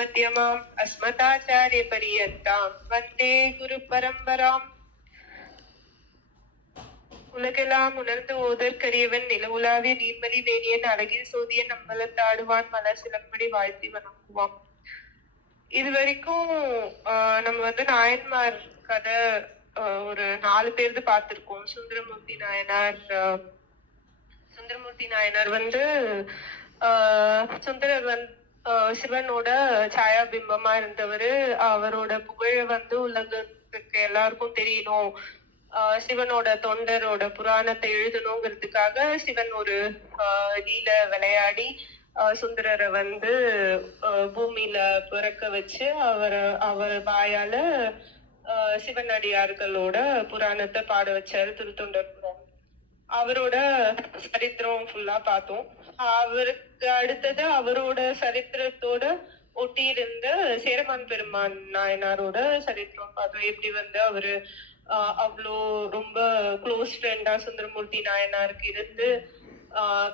மத்தியமாம் அஸ்மதாச்சாரிய பரியந்தாம் வந்தே குரு பரம்பராம். உலகெல்லாம் உணர்ந்து ஓதற்கரியவன் நில உலாவிய நீர்மலி வேணியன் அழகில் சோதியன் நம்பலத்தாடுவான் மலர் சிலம்படி வாழ்த்தி வணங்குவான். இது வரைக்கும் நம்ம நாயன்மார் கதை ஒரு 4 பேர்து பார்த்திருக்கோம். சுந்தரமூர்த்தி நாயனார் சுந்தரர் சிவனோட சாயா பிம்பமா இருந்தவரு. அவரோட புகழ உலகத்துக்கு எல்லாருக்கும் தெரியணும், சிவனோட தொண்டரோட புராணத்தை எழுதணுங்கிறதுக்காக சிவன் ஒரு லீல விளையாடி சுந்தரரை பூமியில பிறக்க வச்சு அவர் வாயால சிவனடியார்களோட புராணத்தை பாட வச்சாரு. திருத்தொண்டர் புராணம் அவரோட சரித்திரம் ஃபுல்லா பார்த்தோம். அவருக்கு அடுத்தது அவரோட சரித்திரத்தோட ஒட்டி இருந்த சேரமான் பெருமான் நாயனாரோட சரித்திரம் பார்த்தோம். எப்படி அவரு அவ்வளோ ரொம்ப க்ளோஸ் ஃப்ரெண்டா சுந்தரமூர்த்தி நாயனாருக்கு இருந்து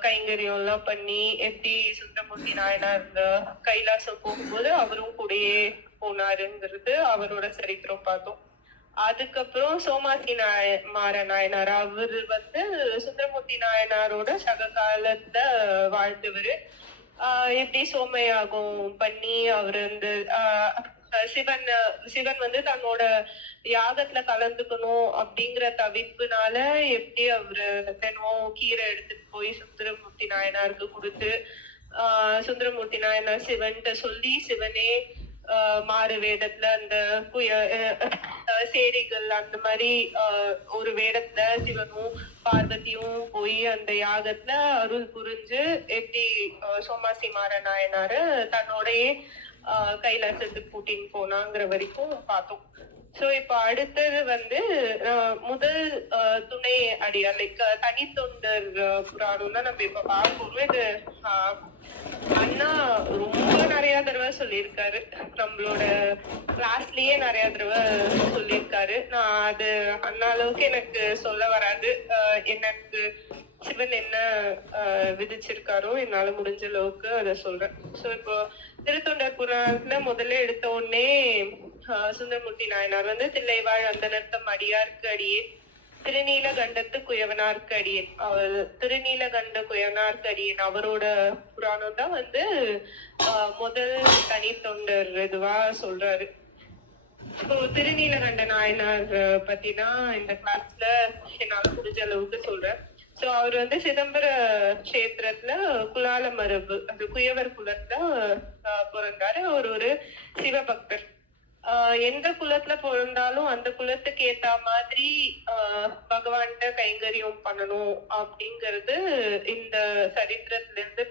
கைங்கரியம் எல்லாம் பண்ணி எப்படி சுந்தரமூர்த்தி நாயனார் கைலாசம் போகும்போது அவரும் கூடயே போனாருங்கிறது அவரோட சரித்திரம் பார்த்தோம். அதுக்கப்புறம் சோமாசி நாயனார் அவரு சுந்தரமூர்த்தி நாயனாரோட சக காலத்துல வாழ்ந்தவரு. எப்படி சோமயாகம் பண்ணி அவரு சிவன் தன்னோட யாகத்துல கலந்துக்கணும் அப்படிங்கிற தவிப்புனால எப்படி அவரு தினம் கீரை எடுத்துட்டு போய் சுந்தரமூர்த்தி நாயனாருக்கு கொடுத்து சுந்தரமூர்த்தி நாயனார் சிவன்கிட்ட சொல்லி சிவனே மாறு வேடத்துல அந்த சேரிகள் அந்த மாதிரி ஒரு வேடத்துல சிவனும் பார்வதியும் போய் அந்த யாகத்துல அருள் புரிஞ்சு எப்படி சோமாசி நாயனாரு தன்னோடயே கைலாசத்துக்கு கூட்டின்னு போனாங்கிற வரைக்கும் பார்த்தோம். சோ இப்ப அடுத்தது முதல் துணை அடியார் லைக் தனித்தொண்டர் புராணம்னா நம்ம இப்ப பார்ப்போம். இது அண்ணா ரொம்ப நிறைய தடவை சொல்லியிருக்காரு, நம்மளோட கிளாஸ்லயே நிறைய தடவை சொல்லியிருக்காரு. நான் அது அண்ணா அளவுக்கு எனக்கு சொல்ல வராது. எனக்கு சிவன் என்ன விதிச்சிருக்காரோ என்னால முடிஞ்ச அளவுக்கு அதை சொல்றேன். சோ இப்போ திருத்தொண்டர் புராணத்துல முதல்ல எடுத்த உடனே சுந்தரமூர்த்தி நாயனார் தில்லைவாழ் அந்த நர்த்தம் அடியார்க்கு அடியே திருநீலகண்டத்து குயவனார்க்கு அடியேன். அவர் திருநீலகண்ட குயவனார்க்கு அடியேன் அவரோட புராணம் தான் முதல் தனி தொண்டர் இதுவா சொல்றாரு. திருநீலகண்ட நாயனார் பத்தி தான் இந்த கிளாஸ்ல என்னால முடிஞ்ச அளவுக்கு சொல்றேன். சோ அவர் சிதம்பர கஷேத்திரத்துல குலால மரபு அந்த குயவர் குலத்துல பிறந்தாரு. அவர் ஒரு சிவபக்தர். எந்த குலத்துல பிறந்தாலும் அந்த குலத்துக்கு ஏத்த மாதிரி பகவான்கிட்ட கைங்கரியம் பண்ணணும் அப்படிங்கிறது இந்த சரித்திரத்துல இருந்து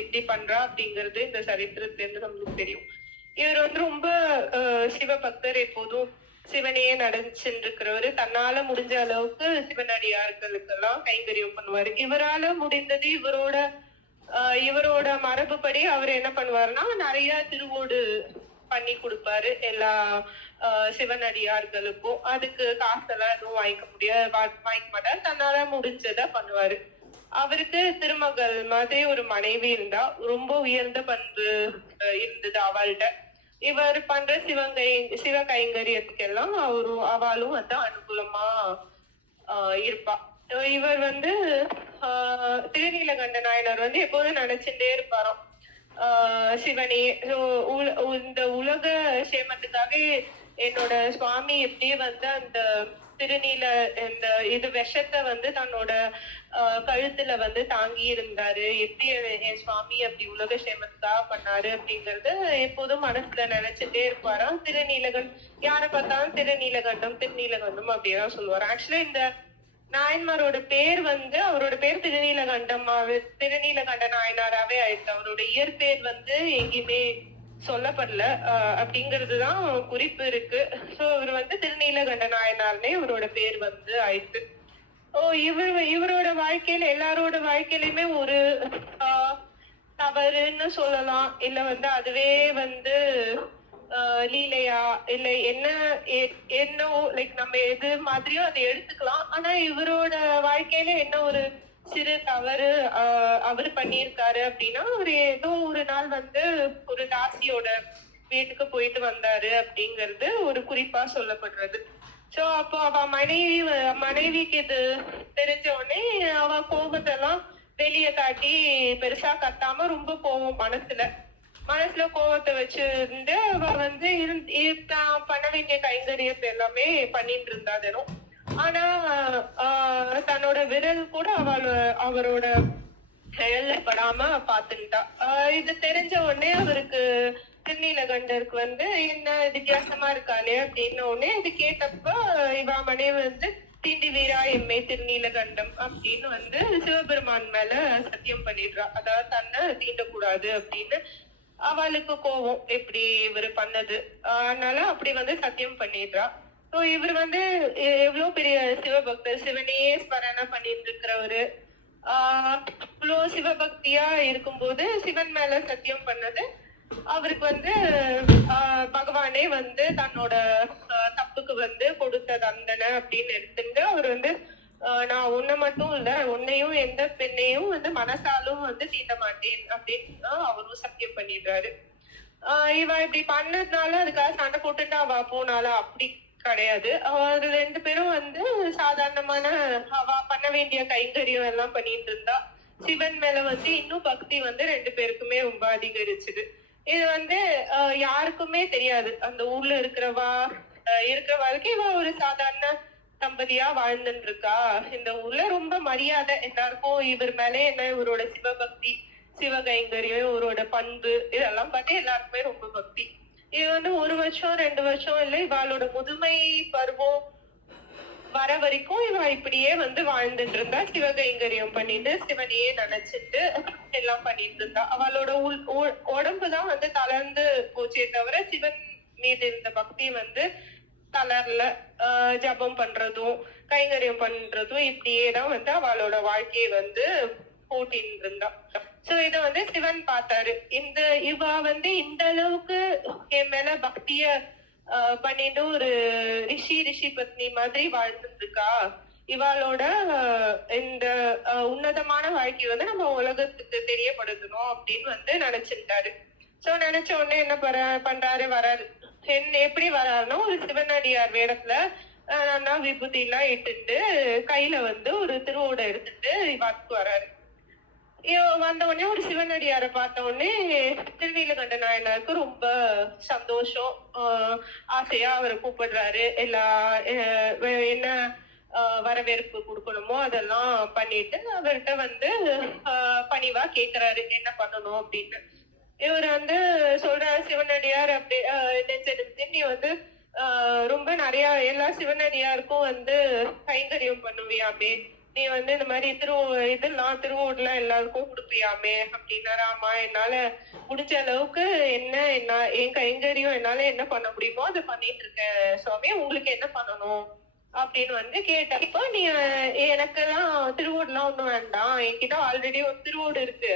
எப்படி பண்றா அப்படிங்கிறது இந்த சரித்திரத்துல இருந்து நம்மளுக்கு தெரியும். இவர் ரொம்ப சிவபக்தர், எப்போதும் சிவனையே நடந்துச்சுட்டு இருக்கிறவரு. தன்னால முடிஞ்ச அளவுக்கு சிவனடியார்களுக்கு எல்லாம் கைங்கரியம் பண்ணுவாரு. இவரால முடிந்தது இவரோட மரபுப்படி அவர் என்ன பண்ணுவாருன்னா நிறைய திருவோடு பண்ணி கொடுப்பாரு எல்லா சிவனடியார்களுக்கும். அதுக்கு காசெல்லாம் எதுவும் வாங்கிக்க மாட்டாரு, தன்னால முடிஞ்சத பண்ணுவாரு. அவருக்கு திருமகள் மாதிரி ஒரு மனைவி இருந்தா, ரொம்ப உயர்ந்த பண்பு இருந்தது அவள்கிட்ட. இவர் பண்ற சிவ கைங்கரியத்துக்கெல்லாம் அவளும் அனுகூலமா இருப்பா. இவர் திருநீலகண்ட நாயனார் எப்போதும் நினைச்சுட்டே இருப்பாராம், சிவனே இந்த உலக சேமத்துக்காக என்னோட சுவாமி எப்படி அந்த திருநீல இந்த இது விஷத்தை தன்னோட கழுத்துல தாங்கி இருந்தாரு, எப்படி என் சுவாமி அப்படி உலக சேமத்துக்காக பண்ணாரு அப்படிங்கறது எப்போதும் மனசுல நினைச்சுட்டே இருப்பாராம். யாரை பார்த்தாலும் திருநீலகண்டம் அப்படிதான் சொல்லுவாரு. ஆக்சுவலா இந்த நாயன்மாரோட பேர் அவரோட பேர் திருநீலகண்ட நாயனாராவே ஆயிடுச்சு. அவரோட இயற்பேர் எங்கேயுமே சொல்லப்படல அப்படிங்கறதுதான் குறிப்பு இருக்கு. சோ இவர் திருநீலகண்ட நாயனார்னே இவரோட பேர் ஆயிடுச்சு. இவரோட வாழ்க்கையில எல்லாரோட வாழ்க்கையிலுமே ஒரு தவறுன்னு சொல்லலாம், இல்ல அதுவே லீலையா இல்ல என்னவோ லைக் நம்ம எது மாதிரியோ அதை எடுத்துக்கலாம். ஆனா இவரோட வாழ்க்கையில என்ன ஒரு சிறு தவறு அவர் பண்ணியிருக்காரு அப்படின்னா, அவரு ஏதோ ஒரு நாள் வந்து ஒரு தாசியோட வீட்டுக்கு போயிட்டு வந்தாரு அப்படிங்கிறது ஒரு குறிப்பா சொல்லப்படுறது. சோ அப்போ அவ மனைவிக்கு இது தெரிஞ்ச உடனே அவ கோபத்தெல்லாம் வெளிய காட்டி பெருசா கத்தாம ரொம்ப கோவம் மனசுல கோவத்தை வச்சிருந்து அவ வந்து தான் பண்ண வேண்டிய கைங்கரியத்தை எல்லாமே பண்ணிட்டு இருந்தா தினம். ஆனா தன்னோட விரல் கூட அவரோட நிழல்ல படாம பாத்துட்டா. இது தெரிஞ்ச உடனே அவருக்கு திருநீலகண்டருக்கு வந்து என்ன வித்தியாசமா இருக்காளே அப்படின்ன உடனே இது கேட்டப்ப இவ மனைவி வந்து தீண்டி வீரா எம்மை திருநீலகண்டம் அப்படின்னு வந்து சிவபெருமான் மேல சத்தியம் பண்ணிடுறா. அதாவது தன்னை தீண்டக்கூடாது அப்படின்னு. அவளுக்கு கோவம் எப்படி இவரு பண்ணது, அதனால அப்படி வந்து சத்தியம் பண்ணிடுறா. ஸோ இவர் வந்து எவ்வளவு பெரிய சிவபக்தர், சிவனையே ஸ்மரணை பண்ணிட்டு இருக்கிறவரு. இவ்வளோ சிவபக்தியா இருக்கும்போது சிவன் மேல சத்தியம் பண்ணது அவருக்கு வந்து பகவானே வந்து தன்னோட தப்புக்கு வந்து கொடுத்த தண்டனை அப்படின்னு எடுத்துட்டு அவர் வந்து நான் உன்னை மட்டும் இல்ல, உன்னையும் எந்த பெண்ணையும் வந்து மனசாலும் வந்து தீண்ட மாட்டேன் அப்படின்னு அவரும் சத்தியம் பண்ணிடுறாரு. இவ இப்படி பண்ணதுனால அதுக்காக சண்டை போட்டுட்டு அவ போனால அப்படி கிடையாது. அது ரெண்டு பேரும் வந்து சாதாரணமான அவ பண்ண வேண்டிய கைங்கரியம் எல்லாம் பண்ணிட்டு இருந்தா. சிவன் மேல வந்து இன்னும் பக்தி வந்து ரெண்டு பேருக்குமே ரொம்ப அதிகரிச்சுது. இது வந்து யாருக்குமே தெரியாது. அந்த ஊர்ல இருக்கிற வாழ்க்கை இவ ஒரு சாதாரண தம்பதியா வாழ்ந்துட்டு இருக்கா. இந்த ஊர்ல ரொம்ப மரியாதை எல்லாருக்கும் இவர் மேலே, என்ன இவரோட சிவபக்தி, சிவகைங்கரியம், இவரோட பண்பு இதெல்லாம் பார்த்து எல்லாருக்குமே ரொம்ப பக்தி. இது வந்து 1 வருஷம் 2 வருஷம் இல்லை, இவாளோட முதுமை பருவம் வர வரைக்கும் இவ இப்படியே வந்து வாழ்ந்துட்டு இருந்தா. சிவகைங்கரியம் பண்ணிட்டு சிவனையே நினைச்சிட்டு எல்லாம் பண்ணிட்டு இருந்தா. அவளோட உடம்புதான் வந்து தளர்ந்து போச்சே தவிர சிவன் மீது இருந்த பக்தி வந்து தளர்ல. ஜபம் பண்றதும் கைங்கரியம் பண்றதும் இப்படியேதான் வந்து அவளோட வாழ்க்கையை வந்து போட்டின்னு இருந்தா. சோ இத வந்து சிவன் பார்த்தாரு. இவ வந்து இந்த அளவுக்கு என் மேல பக்திய பண்ணிட்டு ஒரு ரிஷி பத்னி மாதிரி வாழ்ந்துட்டு இருக்கா. இவாளோட இந்த உன்னதமான வாழ்க்கை வந்து நம்ம உலகத்துக்கு தெரியப்படுத்தணும் அப்படின்னு வந்து நினைச்சிருந்தாரு. சோ நினைச்ச உடனே என்ன பண்றாரு, வராரு. எப்படி வராருன்னா ஒரு சிவனடியார் வேடத்துல நல்லா விபூதி எல்லாம் இட்டுட்டு கையில வந்து ஒரு திருவோட எடுத்துட்டு இவாக்கு வராரு. வந்த உடனே ஒரு சிவனடியாரை பார்த்த உடனே திருநீலகண்ட நாயனாருக்கு ரொம்ப சந்தோஷம். ஆசையா அவரை கூப்பிடுறாரு. என்ன வரவேற்பு கொடுக்கணுமோ அதெல்லாம் பண்ணிட்டு அவர்கிட்ட வந்து பணிவா கேக்குறாரு என்ன பண்ணணும் அப்படின்னு. இவர் வந்து சொல்றாரு, சிவனடியார் அப்படி நெஞ்செடுத்து நீ வந்து ரொம்ப நிறைய எல்லா சிவனடியாருக்கும் வந்து கைங்கரியம் பண்ணுவியாமே, நீ வந்து இந்த மாதிரி இதெல்லாம் திருவோடுல எல்லாருக்கும் கொடுப்பியாமே அப்படின்னாரு. ஆமா, என்னால முடிஞ்ச அளவுக்கு என்ன என் கைங்கரியம் என்னால என்ன பண்ண முடியுமோ அதை பண்ணிட்டு இருக்கேன் சுவாமி, உங்களுக்கு என்ன பண்ணணும் அப்படின்னு வந்து கேட்டேன். இப்போ நீ எனக்கெல்லாம் திருவோடுலாம் ஒண்ணும் வேண்டாம், என்கிட்ட ஆல்ரெடி ஒரு திருவோடு இருக்கு,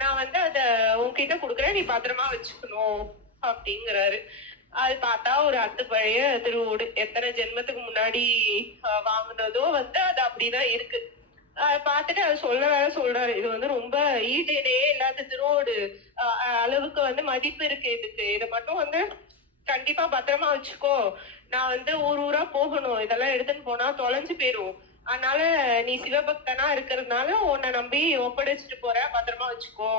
நான் வந்து அத உன்கிட்ட குடுக்குறேன், நீ பத்திரமா வச்சுக்கணும் அப்படிங்கிறாரு. அது பார்த்தா ஒரு அத்து பழைய திருவோடு, எத்தனை ஜென்மத்துக்கு முன்னாடி வாங்கினதோ வந்து அது அப்படிதான் இருக்கு. பார்த்துட்டு அது சொல்றாரு, இது வந்து ரொம்ப ஈடேனையே இல்லாத திருவோடு, அளவுக்கு வந்து மதிப்பு இருக்கு இதுக்கு, இதை மட்டும் வந்து கண்டிப்பா பத்திரமா வச்சுக்கோ, நான் வந்து ஊரா போகணும், இதெல்லாம் எடுத்துன்னு போனா தொலைஞ்சு போயிரும், அதனால நீ சிவபக்தனா இருக்கிறதுனால உன்னை நம்பி ஒப்படைச்சிட்டு போற, பத்திரமா வச்சுக்கோ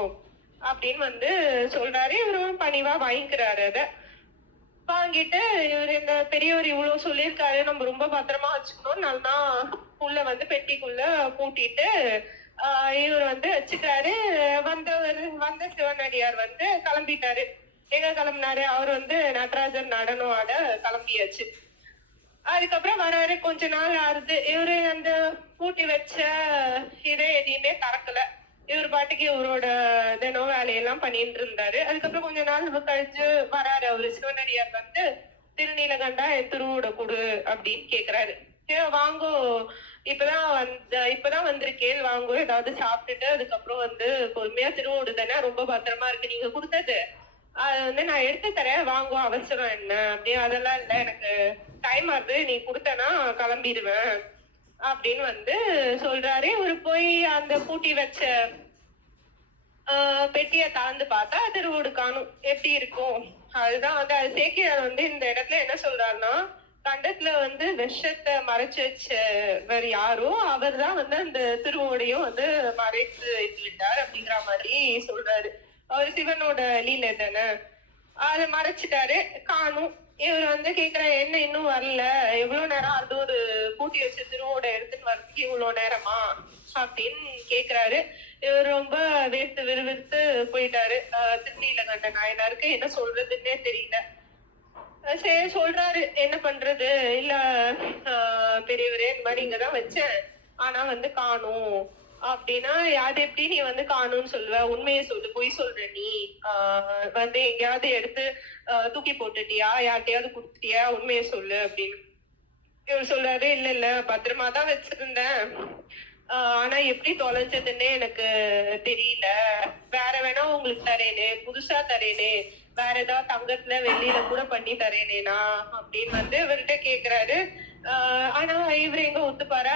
அப்படின்னு வந்து சொல்றாரு. இவரும் பணிவா வாங்கிக்கிறாரு. அத வாங்கிட்டு இவர் இந்த பெரியவர் இவ்வளவு சொல்லியிருக்காரு, நம்ம ரொம்ப பத்திரமா வச்சுக்கணும், நல்லா உள்ள வந்து பெட்டிக்குள்ள பூட்டிட்டு இவர் வந்து வச்சுக்கிறாரு. வந்த சிவனடியார் வந்து கிளம்பிட்டாரு. எங்க கிளம்பினாரு, அவர் வந்து நடராஜர் நடனம் ஆட கிளம்பியாச்சு. அதுக்கப்புறம் வராரு, கொஞ்ச நாள் ஆறுது. இவரு அந்த பூட்டி வச்ச இதை எதையுமே திறக்கல. இவர் பாட்டுக்கு இவரோட தினம் வேலையெல்லாம் பண்ணிட்டு இருந்தாரு. அதுக்கப்புறம் கொஞ்ச நாள் கழிச்சு வராரு அவரு சிவனடியார் வந்து, திருநீலகண்டா என் திருவோட கொடு அப்படின்னு கேக்குறாரு. வாங்கோ, இப்பதான் வந்திருக்கேன், வாங்கோ ஏதாவது சாப்பிட்டுட்டு அதுக்கப்புறம் வந்து பொறுமையா, திருவோடு தானே ரொம்ப பத்திரமா இருக்கு நீங்க கொடுத்தது, அது வந்து நான் எடுத்து தரேன், வாங்குவோம், அவசரம் என்ன அப்படி அதெல்லாம் இல்ல, எனக்கு டைம் ஆகுது, நீ கொடுத்தனா கிளம்பிடுவேன் அப்படின்னு வந்து சொல்றாரு. இவரு போய் அந்த பூட்டி வச்ச பெட்டிய திறந்து பார்த்தா திருவோடு காணும். எப்படி இருக்கும்? அதுதான் வந்து அது சேக்கிழார் வந்து இந்த இடத்துல என்ன சொல்றாருன்னா, கண்டத்துல வந்து விஷத்தை மறைச்சு வச்சவர் யாரோ அவர் தான் வந்து அந்த திருவோடையும் வந்து மறைத்து விட்டார் அப்படிங்கிற மாதிரி சொல்றாரு. அவர் சிவனோட லீலை தானே. அதை மறைச்சிட்டாரு, காணும். இவர் வந்து கேக்குற என்ன இன்னும் வரல, எவ்வளவு நேரம் அது ஒரு பூட்டி வச்ச திருவோட எடுத்துன்னு வர்றதுக்கு இவ்வளவு நேரமா அப்படின்னு கேக்குறாரு. இவர் ரொம்ப வேர்த்து விறுவிறுத்து போயிட்டாரு. திருநீலகண்ட நாயனாருக்கு என்ன சொல்றதுன்னே தெரியல. சரி சொல்றாரு, என்ன பண்றது, இல்ல பெரியவரே இந்த மாதிரி இங்கதான் வச்சேன், ஆனா வந்து காணும் அப்படின்னா, அது எப்படி நீ வந்து காணும்னு சொல்லுவ, உண்மையை சொல்லு, பொய் சொல்ற நீ, வந்து எங்கேயாவது எடுத்து தூக்கி போட்டுட்டியா, யார்கிட்டயாவது குடுத்துட்டியா, உண்மையை சொல்லு அப்படின்னு. இவர் சொல்றாரு, இல்ல இல்ல பத்திரமா தான் வச்சிருந்தேன், ஆனா எப்படி தொலைஞ்சதுன்னே எனக்கு தெரியல, வேற வேணா உங்களுக்கு தரேனே, புதுசா தரேனே, வேற ஏதாவது தங்கத்துல வெள்ளியில கூட பண்ணி தரேனேனா அப்படின்னு வந்து இவர்கிட்ட கேக்குறாரு. ஆனா இவரு எங்க ஒத்துப்பாரா,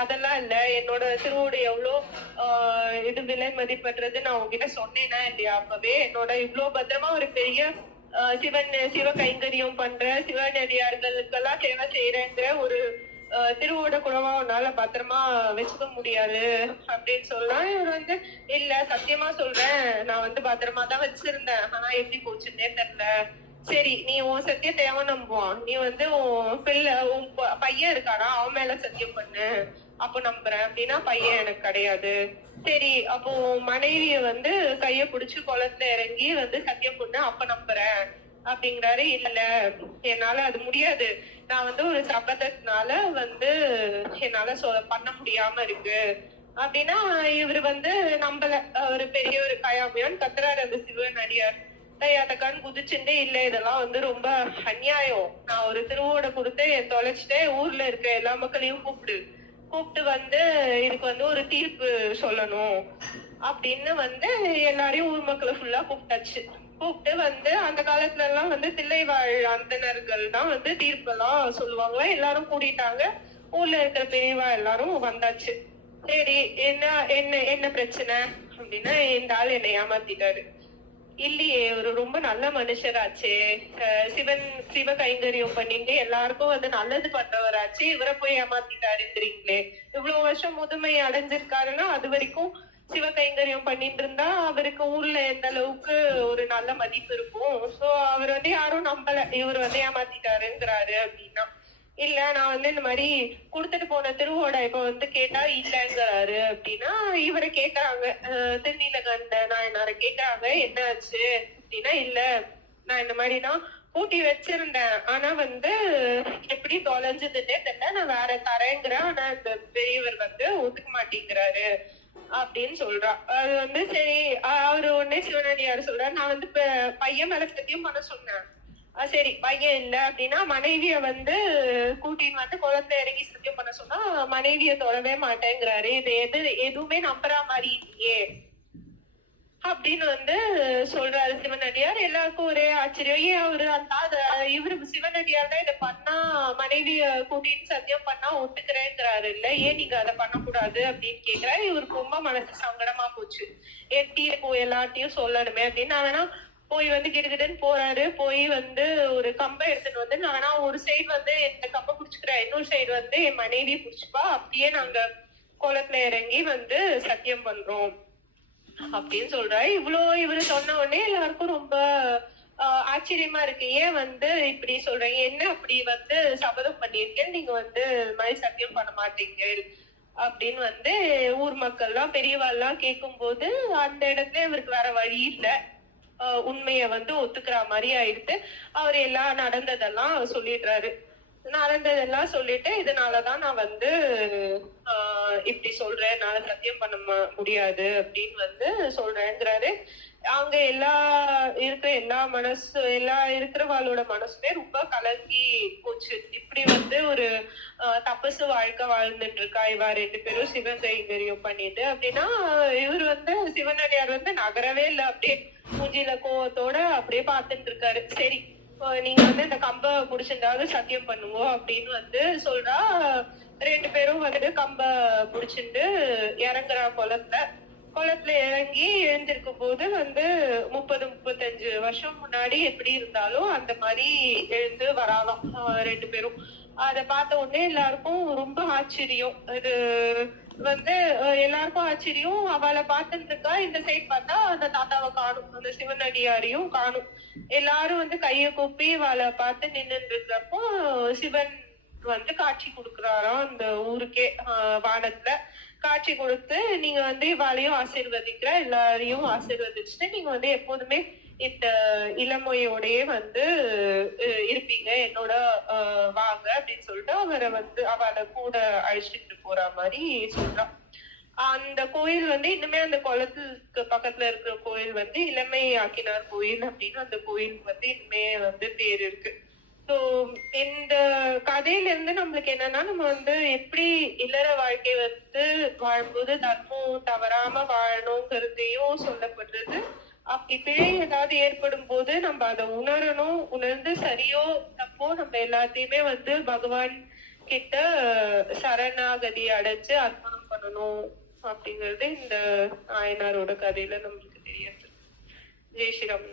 அதெல்லாம் இல்ல, என்னோட திருவோடு எவ்வளவு இது விலை மதிப்பற்றது நான் உங்ககிட்ட சொன்னேனா இல்லையா, அப்பவே என்னோட இவ்வளவு பத்திரமா ஒரு பெரிய சிவ கைங்கரியம் பண்ற சிவனடியார்களுக்கெல்லாம் சேவை செய்யறேங்கிற ஒரு திருவோட குழவா உன்னால பத்திரமா வச்சுக்க முடியாது அப்படின்னு சொல்லலாம். இவர் வந்து இல்ல சத்தியமா சொல்றேன், நான் வந்து பத்திரமா தான் வச்சிருந்தேன், ஆனா எப்படி போச்சுன்னே தெரியல. சரி நீ உன் சத்தியத்தை எவன் நம்புவான், நீ வந்து உன் பிள்ளை உன் பையன் இருக்கானா அவன் மேல சத்தியம் பண்ணு, அப்ப நம்புறேன் அப்படின்னா பையன் எனக்கு கிடையாது. சரி அப்போ மனைவிய வந்து கைய புடிச்சு குளத்துல இறங்கி வந்து சத்தியம் பண்ணு, அப்ப நம்புறேன் அப்படிங்கிறாரு. இல்ல என்னால அது முடியாது, நான் வந்து ஒரு சபதத்தினால வந்து என்னால பண்ண முடியாம இருக்கு அப்படின்னா இவரு வந்து நம்பல. ஒரு பெரிய ஒரு கயாமையான்னு கத்துறாரு அந்த சிவன் அடியார். அத கண் குதிச்சுட்டே, இல்ல இதெல்லாம் வந்து ரொம்ப அநியாயம், நான் ஒரு திருவோட கொடுத்து என் தொலைச்சிட்டே ஊர்ல இருக்க எல்லா மக்களையும் கூப்பிட்டு வந்து இதுக்கு வந்து ஒரு தீர்ப்பு சொல்லணும் அப்படின்னு வந்து எல்லாரையும் ஊர் மக்களை ஃபுல்லா கூப்பிட்டு வந்து அந்த காலத்துல எல்லாம் வந்து தில்லைவாழ் அந்தணர்கள் தான் வந்து தீர்ப்பெல்லாம் சொல்லுவாங்க. எல்லாரும் கூடிட்டாங்க, ஊர்ல இருக்கிற பெரியவா எல்லாரும் வந்தாச்சு. சரி என்ன என்ன என்ன பிரச்சனை அப்படின்னா, இந்த ஆள் என்னை ஏமாத்திட்டாரு. இல்லையே ஒரு ரொம்ப நல்ல மனுஷராச்சே, சிவ கைங்கரியம் பண்ணிட்டு எல்லாருக்கும் வந்து நல்லது பண்றவராச்சு, இவரை போய் ஏமாத்திட்டாருங்கிறீங்களே, இவ்வளவு வருஷம் முதுமை அடைஞ்சிருக்காருன்னா அது வரைக்கும் சிவ கைங்கரியம் பண்ணிட்டு இருந்தா அவருக்கு ஊர்ல எந்த அளவுக்கு ஒரு நல்ல மதிப்பு இருக்கும். சோ அவர் வந்து யாரும் நம்பல, இவர் வந்து ஏமாத்திட்டாருங்கிறாரு அப்படின்னா. இல்ல நான் வந்து இந்த மாதிரி குடுத்துட்டு போன திருவோட இப்ப வந்து கேட்டா இல்லங்கிறாரு அப்படின்னா இவரை கேக்குறாங்க, திருநீலகண்ட நாயனாரை கேக்குறாங்க என்ன ஆச்சு அப்படின்னா, இல்ல நான் இந்த மாதிரிதான் பூட்டி வச்சிருந்தேன், ஆனா வந்து எப்படி தொலைஞ்சதுன்னே தெரியல, நான் வேற தரேங்கிறேன், ஆனா இந்த பெரியவர் வந்து ஒத்துக்க மாட்டேங்கிறாரு அப்படின்னு சொல்றா. அது வந்து சரி அவரு உடனே சிவனடியார் சொல்றாரு, நான் வந்து பையன் மேல சத்தியம் பண்ண சொன்னேன், சரி பையன் இல்ல அப்படின்னா மனைவிய வந்து கூட்டின்னு வந்து குளத்துல இறங்கி சத்தியம் பண்ண சொன்னா மனைவிய தொடவே மாட்டேங்கிறாரு, இது எதுவுமே நம்புற மாதிரி இல்லையே அப்படின்னு வந்து சொல்றாரு சிவனடியார். எல்லாருக்கும் ஒரே ஆச்சரியம், ஏன் அவரு அந்த இவரு சிவனடியார் தான் இதை பண்ணா மனைவிய கூட்டின்னு சத்தியம் பண்ணா ஒத்துக்கிறேங்கிறாரு இல்ல, ஏன் நீங்க அதை பண்ணக்கூடாது அப்படின்னு கேக்குறாரு. இவருக்கு ரொம்ப மனசு சங்கடமா போச்சு, எட்டியும் எல்லாத்தையும் சொல்லணுமே அப்படின்னு. நான் வேணா போய் வந்து கிடுகிடுன்னு போறாரு, போய் வந்து ஒரு கம்பை எடுத்துட்டு வந்து, நான் வேணா ஒரு சைடு வந்து இந்த கம்பை புடிச்சுக்கிறேன், இன்னொரு சைடு வந்து என் மனைவி புடிச்சுப்பா, அப்படியே நாங்க குளத்துல இறங்கி வந்து சத்தியம் பண்றோம் அப்படின்னு சொல்றாரு. இவரு சொன்ன உடனே எல்லாருக்கும் ரொம்ப ஆச்சரியமா இருக்கு, ஏன் வந்து இப்படி சொல்றீங்க, என்ன அப்படி வந்து சபதம் பண்ணியிருக்கேன் நீங்க வந்து மாதிரி சத்தியம் பண்ண மாட்டீங்க அப்படின்னு வந்து ஊர் மக்கள் எல்லாம் பெரியவா எல்லாம் கேட்கும் போது அந்த இடத்துல இவருக்கு வேற வழி இல்லை, உண்மைய வந்து ஒத்துக்கிற மாதிரி ஆயிடுத்து. அவர் எல்லாம் நடந்ததெல்லாம் சொல்லிடுறாரு. நடந்ததெல்லாம் சொல்லிட்டு, இதனாலதான் நான் வந்து இப்படி சொல்றேன், என்னால சத்தியம் பண்ண முடியாது அப்படின்னு வந்து சொல்றேங்கிறாரு. அங்க எல்லா இருக்கிறவாளோட மனசுமே ரொம்ப கலங்கி போச்சு. இப்படி வந்து ஒரு தபசு வாழ்க்கை வாழ்ந்துட்டு இருக்கா இவா 2 பேரும் சிவன் கைங்கரியம் பண்ணிட்டு அப்படின்னா, இவர் வந்து சிவனடியார் வந்து நகரவே இல்லை, அப்படியே மூஞ்சில கோவத்தோட அப்படியே பார்த்துட்டு இருக்காரு. சரி நீங்க வந்து இந்த கம்ப புடிச்சிருந்தாவது சத்தியம் பண்ணுங்க அப்படின்னு வந்து சொல்றா. 2 பேரும் வந்து கம்ப புடிச்சிட்டு இறங்குறா குளத்துல இறங்கி எழுந்திருக்கும் போது வந்து 30-35 வருஷம் முன்னாடி எப்படி இருந்தாலும் அந்த மாதிரி எழுந்து வராலாம் 2 பேரும். அத பார்த்த உடனே எல்லாருக்கும் ரொம்ப ஆச்சரியம். இது வந்து எல்லாருக்கும் ஆச்சரியம். அவளை பார்த்துட்டு இருக்கா. இந்த சைட் பார்த்தா அந்த தாத்தாவை காணும், அந்த சிவனடியாரையும் காணும். எல்லாரும் வந்து கைய கூப்பி அவளை பார்த்து நின்னுட்டு இருக்கிறப்போ சிவன் வந்து காட்சி கொடுக்குறாராம் அந்த ஊருக்கே. வானத்துல காட்சி கொடுத்து, நீங்க வந்து இவாளையும் ஆசீர்வதிக்கிற, எல்லாரையும் ஆசீர்வதிச்சுட்டு நீங்க வந்து எப்போதுமே இந்த இளமையோடயே வந்து இருப்பீங்க, என்னோட வாங்க அப்படின்னு சொல்லிட்டு அவரை வந்து அவளை கூட அழைச்சிட்டு போற மாதிரி சொல்றான். அந்த கோயில் வந்து இன்னுமே அந்த குளத்துக்கு பக்கத்துல இருக்கிற கோயில் வந்து இளமை ஆக்கினார் கோயில் அப்படின்னு அந்த கோயில் வந்து இனிமே வந்து பேர் இருக்கு. சோ இந்த கதையில இருந்து நம்மளுக்கு என்னன்னா, நம்ம வந்து எப்படி இல்லற வாழ்க்கை வந்து வாழும்போது தர்மம் தவறாம வாழணுங்கிறதையும் சொல்லப்படுறது. அப்படி பிழை ஏதாவது ஏற்படும் போது நம்ம அதை உணரணும். உணர்ந்து சரியோ தப்போ நம்ம எல்லாத்தையுமே வந்து பகவான் கிட்ட சரணாகதி அடைச்சு அர்ப்பணம் பண்ணணும் அப்படிங்கிறது இந்த நாயனாரோட கதையில நம்மளுக்கு தெரியாது. ஜெய் ஸ்ரீராம்.